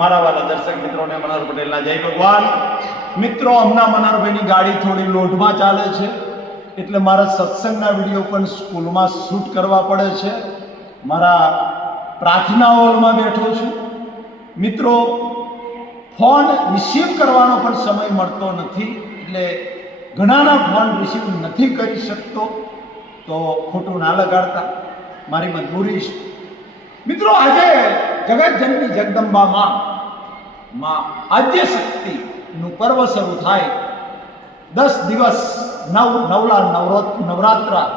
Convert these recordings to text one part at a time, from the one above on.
મારા વાલા દર્શક મિત્રોને મનોહર પટેલના જય ભગવાન. મિત્રો, હમણાં મનોહરભાઈની ગાડી થોડી લોઢમાં ચાલે છે, એટલે મારા સત્સંગના વિડીયો પણ સ્કૂલમાં શૂટ કરવા પડે છે. મારા પ્રાર્થના હોલમાં બેઠો છું. મિત્રો, ફોન રિસીવ કરવાનો પણ સમય મળતો નથી, એટલે ઘણાના ફોન રિસીવ નથી કરી શકતો, તો ખોટું ના લગાડતા, મારી મજબૂરી છે. મિત્રો, આજે જગતજનની જગદંબા માં આદ્ય શક્તિનું પર્વ શરૂ થાય. 10 દિવસ નવરાત્રા,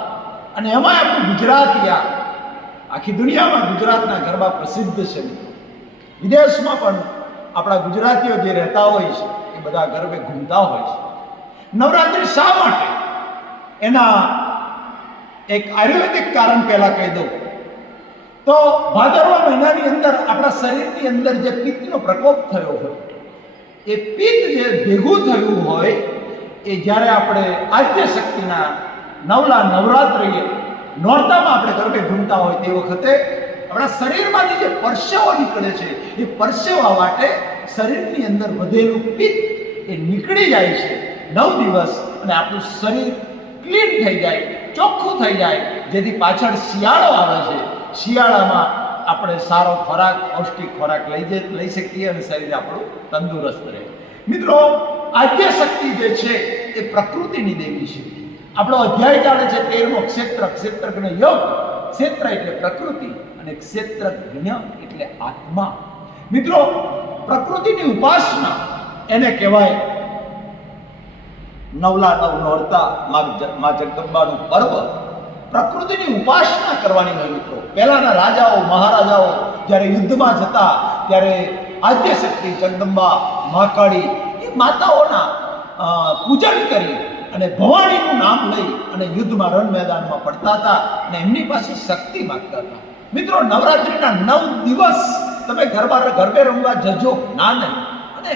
અને એમાં આપણે ગુજરાતીયા આખી દુનિયામાં ગુજરાતના ગરબા પ્રસિદ્ધ છે. વિદેશમાં પણ આપણા ગુજરાતીઓ જે રહેતા હોય છે એ બધા ગરબે ઘૂમતા હોય છે. નવરાત્રિ શા માટે? એના એક આયુર્વેદિક કારણ પહેલા કહી દઉં તો ભાદરવા મહિનાની અંદર આપણા શરીરની અંદર જે પિત્તનો પ્રકોપ થયો હોય, એ પિત્ત જે ભેગું થયું હોય, એ જ્યારે આપણે આદ્ય શક્તિના નવરાત્રિએ નોરતામાં આપણે ગરબે ઘૂમતા હોય તે વખતે આપણા શરીરમાંથી જે પરસેવો નીકળે છે, એ પરસેવા માટે શરીરની અંદર વધેલું પિત્ત એ નીકળી જાય છે 9 દિવસ, અને આપણું શરીર ક્લીન થઈ જાય, ચોખ્ખું થઈ જાય, જેથી પાછળ શિયાળો આવે છે. શિયાળામાં આપણે સારો ખોરાક, પૌષ્ટિક ખોરાક લઈ શકીએ અને શરીર આપણું તંદુરસ્ત રહે. મિત્રો, આદ્ય શક્તિ જે છે એ પ્રકૃતિની દેવી છે. આપણો અધ્યાય ચાલે છે 13મો ક્ષેત્ર, ક્ષેત્રજ્ઞ યોગ. ક્ષેત્ર એટલે પ્રકૃતિ અને ક્ષેત્રજ્ઞ એટલે આત્મા. મિત્રો, પ્રકૃતિની ઉપાસના એને કહેવાય. નોરતા માં જગદંબાનું પર્વ, પ્રકૃતિની ઉપાસના કરવાની હોય. મિત્રો, પહેલાના રાજાઓ મહારાજાઓ જ્યારે યુદ્ધમાં જતા ત્યારે આદ્ય શક્તિ જગદંબા મહાકાળી એ માતાઓના પૂજન કરી અને ભવાનીનું નામ લઈ અને યુદ્ધમાં રણ મેદાનમાં પડતા હતા અને એમની પાસે શક્તિ માંગતા હતા. મિત્રો, નવરાત્રિના 9 દિવસ તમે ગરબે રમવા જજો, ના નહીં, અને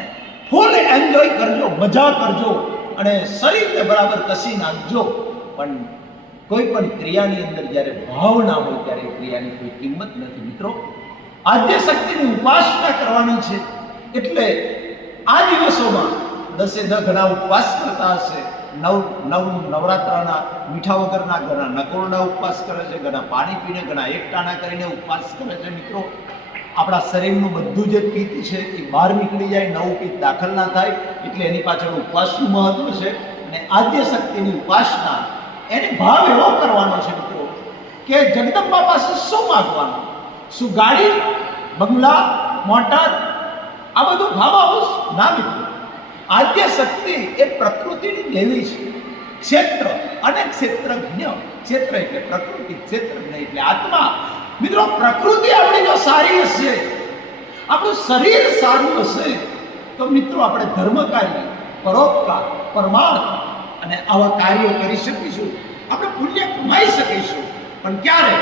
ફૂલ એન્જોય કરજો, મજા કરજો અને શરીરને બરાબર કસી નાખજો. પણ કોઈ પણ ક્રિયાની અંદર જ્યારે ભાવ ના હોય ત્યારે એ ક્રિયાની કોઈ કિંમત નથી. મિત્રો, આદ્ય શક્તિની ઉપાસના કરવાની છે, એટલે આ દિવસોમાં 10 ઘણા ઉપવાસ કરતા હશે. નવરાત્રાના મીઠા વગરના, ઘણા નકોરડા ઉપવાસ કરે છે, ઘણા પાણી પીને, ઘણા એકટાણા કરીને ઉપવાસ કરે છે. મિત્રો, આપણા શરીરનું બધું જે પિત્ત છે એ બહાર નીકળી જાય, નવું પિત્ત દાખલ ના થાય, એટલે એની પાછળ ઉપવાસનું મહત્વ છે. અને આદ્ય શક્તિની ઉપાસના એને ભાવ એવો કરવાનો છે મિત્રો, કે જગદંબા પાસે શું માગવાનું? શું ગાડી, બંગલા, મોટર, આ બધું ભાવ હાઉસ? ના મિત્રો, આદ્ય શક્તિ એ પ્રકૃતિની દેવી છે. ક્ષેત્ર અને ક્ષેત્રજ્ઞ, ક્ષેત્ર એટલે પ્રકૃતિ, ક્ષેત્રજ્ઞ એટલે આત્મા. મિત્રો, પ્રકૃતિ આપણી જો સારી હશે, આપણું શરીર સારું હશે, તો મિત્રો આપણે ધર્મ કાર્ય, પરોપકાર, પરમાર્થ અને આવા કાર્યો કરી શકીશું, આપણે પુણ્ય કમાઈ શકીશું. પણ ક્યારે?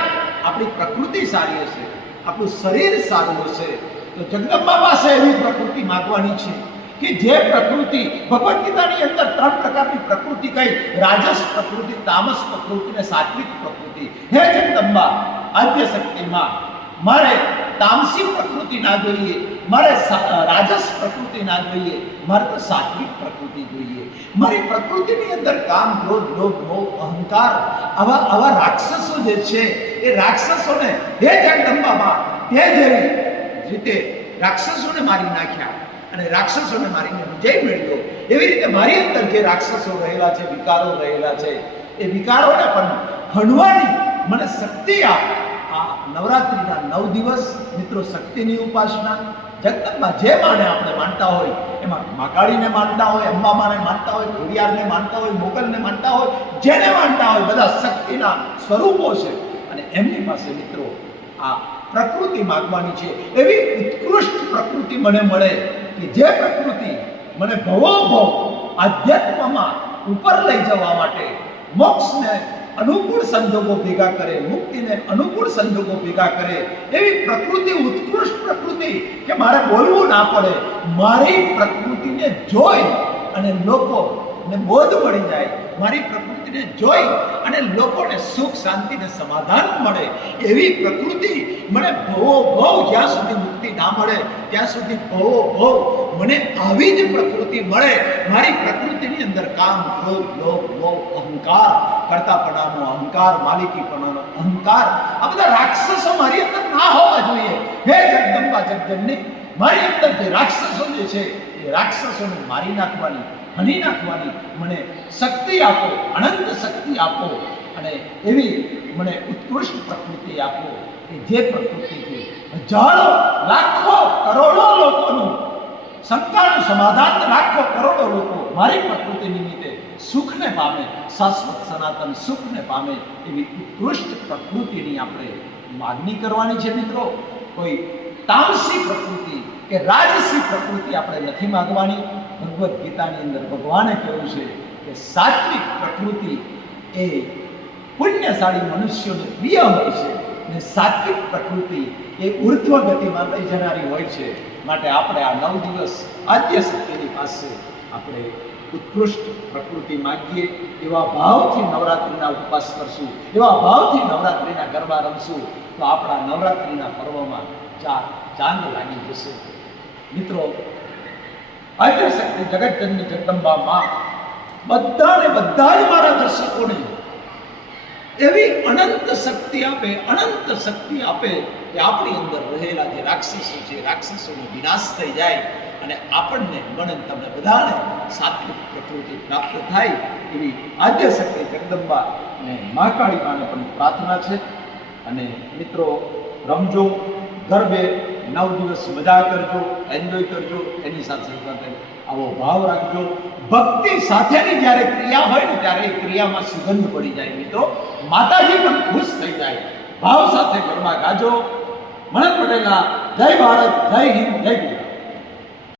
આપણી પ્રકૃતિ સારી હશે, આપણું શરીર સારું હશે. તો જગદંબા પાસે એવી પ્રકૃતિ માગવાની છે કે જે પ્રકૃતિ, ભગવદ્ ગીતાની અંદર 3 પ્રકારની પ્રકૃતિ કહી: રાજસ પ્રકૃતિ, તામસ પ્રકૃતિ અને સાત્વિક પ્રકૃતિ. હે જગદંબા, આદ્ય શક્તિમાં મારે તામસી પ્રકૃતિ ના જોઈએ, મારે રાજસ પ્રકૃતિ ના જોઈએ, મારે તો સાત્વિક પ્રકૃતિ જોઈએ. મારી પ્રકૃતિની અંદર કામ, ક્રોધ, લોભ, મોહ, અહંકાર, આવા રાક્ષસો જે છે, એ રાક્ષસોને હે જગદંબામાં તે જેવી રીતે રાક્ષસોને મારી નાખ્યા અને રાક્ષસોને મારીને વિજય મેળવ્યો, એવી રીતે મારી અંદર જે રાક્ષસો રહેલા છે, વિકારો રહેલા છે, એ વિકારોને પણ હણવાની મને શક્તિ આપ. આ નવરાત્રિના 9 દિવસ મિત્રો, શક્તિની ઉપાસના. જગદંબા જે માને આપણે માનતા હોય, એમાં મહાકાળીને માનતા હોય, અંબામાને માનતા હોય, ખોડિયારને માનતા હોય, મોગલને માનતા હોય, જેને માનતા હોય, બધા શક્તિના સ્વરૂપો છે. અને એમની પાસે મિત્રો આ પ્રકૃતિ માગવાની છે. એવી ઉત્કૃષ્ટ પ્રકૃતિ મને મળે કે જે પ્રકૃતિ મને ભવોભવ આધ્યાત્મમાં ઉપર લઈ જવા માટે, મોક્ષને અનુકૂળ સંજોગો ભેગા કરે, મુક્તિને અનુકૂળ સંજોગો ભેગા કરે, એવી પ્રકૃતિ, ઉત્કૃષ્ટ પ્રકૃતિ કે મારે બોલવું ના પડે. મારી પ્રકૃતિને જોઈ અને લોકો ને બોધ મળી જાય, મારી પ્રકૃતિને જોઈ અને લોકોને સુખ શાંતિ ને સમાધાન મળે એવી પ્રકૃતિ મને ભવો ભવ જ્યાં સુધી મુક્તિ ના મળે ત્યાં સુધી ભવો ભવ મને આવી જ પ્રકૃતિ મળે. મારી પ્રકૃતિની અંદર કામ, ક્રોધ, લોભ, મોહ, અહંકાર, કરતાપણાનો અહંકાર, માલિકીપણાનો અહંકાર, આ બધા રાક્ષસો મારી અંદર ના હોવા જોઈએ. હે જગદંબા જગજનની, મારી અંદર જે રાક્ષસો જે છે એ રાક્ષસોને મારી નાખવાની, હણી નાખવાની મને શક્તિ આપો, અનંત શક્તિ આપો અને એવી મને ઉત્કૃષ્ટ પ્રકૃતિ આપો કે જે પ્રકૃતિથી હજારો, લાખો, કરોડો લોકોનું શંકાનું સમાધાન, લાખો કરોડો લોકો મારી પ્રકૃતિ નિમિત્તે સુખને પામે, શાશ્વત સનાતન સુખને પામે એવી ઉત્કૃષ્ટ પ્રકૃતિની આપણે માગણી કરવાની છે મિત્રો. કોઈ તામસી પ્રકૃતિ કે રાજસી પ્રકૃતિ આપણે નથી માગવાની. ભગવદ્ ગીતાની અંદર ભગવાને કહ્યું છે કે સાત્વિક પ્રકૃતિ એ પુણ્યશાળી મનુષ્યોને પ્રિય હોય છે અને સાત્વિક પ્રકૃતિ એ ઉર્ધ્વ ગતિમાં લઈ જનારી હોય છે. માટે આપણે આ 9 દિવસ આદ્ય શક્તિની પાસે આપણે ઉત્કૃષ્ટ પ્રકૃતિ માગીએ. એવા ભાવથી નવરાત્રિના ઉપવાસ કરશું, એવા ભાવથી નવરાત્રિના ગરબા રમશું તો આપણા નવરાત્રિના પર્વમાં ચાંદ લાગી જશે. મિત્રો, આદ્ય શક્તિ જગતજનની જગદંબા માં બધા જ મારા દર્શકોને એવી અનંત શક્તિ આપે, અનંત શક્તિ આપે કે આપણી અંદર રહેલા જે રાક્ષસો છે, રાક્ષસોનો વિનાશ થઈ જાય અને આપણને મને તમને બધાને સાત્વિક પ્રકૃતિ પ્રાપ્ત થાય એવી આદ્ય શક્તિ જગદંબા અને મહાકાળી માને પણ પ્રાર્થના છે. અને મિત્રો, રમજો, ગરબે 9 દિવસ મજા કરજો, એન્જોય કરજો, એની સાથે સાથે આવો ભાવ રાખજો. ભક્તિ સાથેની જ્યારે ક્રિયા હોય ને ત્યારે એ ક્રિયામાં સુગંધ પડી જાય મિત્રો, માતાજી પણ ખુશ થઈ જાય. ભાવ સાથે ગરબા ગાજો. મનન પટેલના જય ભારત, જય હિન્દ, જય ગુજરાત.